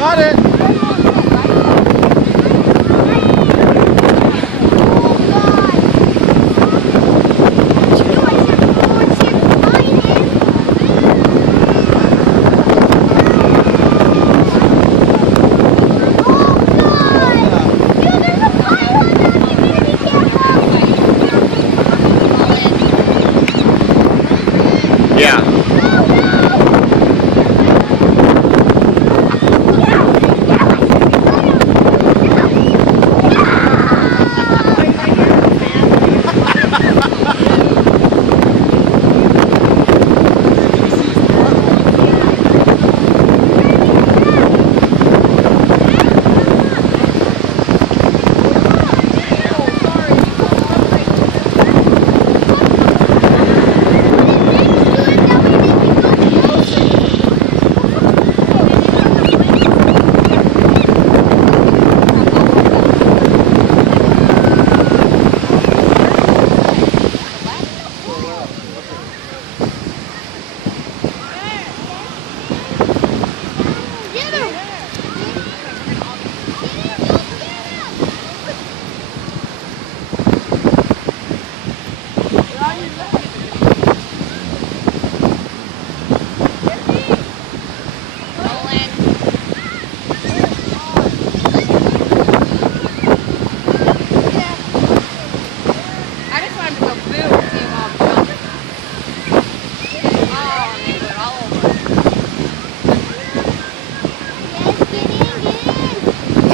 Got it. Yeah.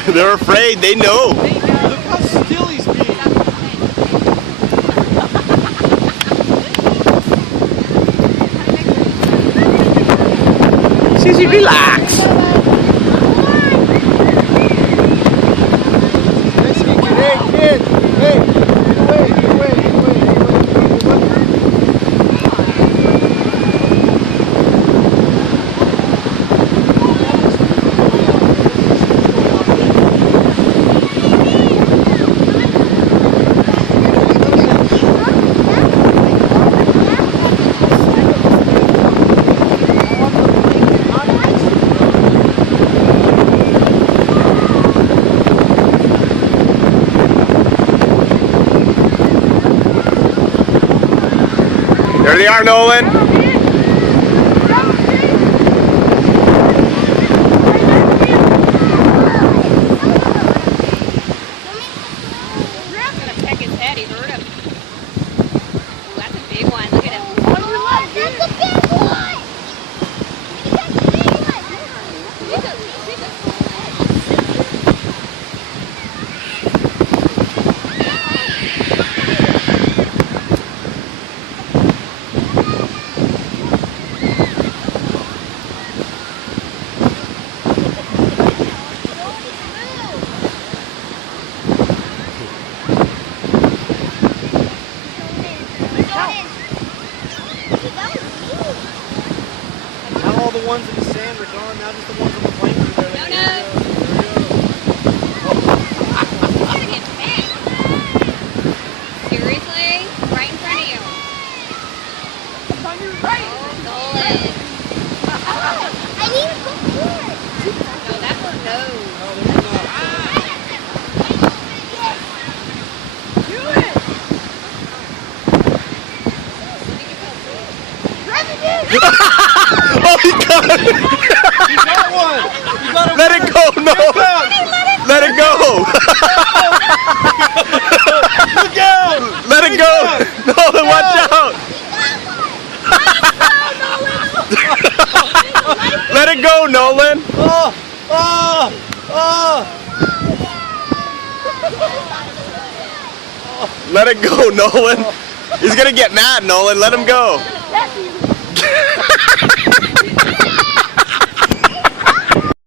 They're afraid. They know. Look how still he's being. Susie, relax. Hey, kid. Hey. Get away. There they are, Nolan. Now all the ones in the sand are gone. Now just the ones on the plane are there. Seriously? Right in front of you. Nolan. I need to go forward. No, that one knows. Oh, he got it. You got one. You got a Let it go, no. Let it go. Look out. Let it go. Nolan, watch out. Let it go, Nolan. Let it go, Nolan. He's gonna get mad, Nolan. Let him go.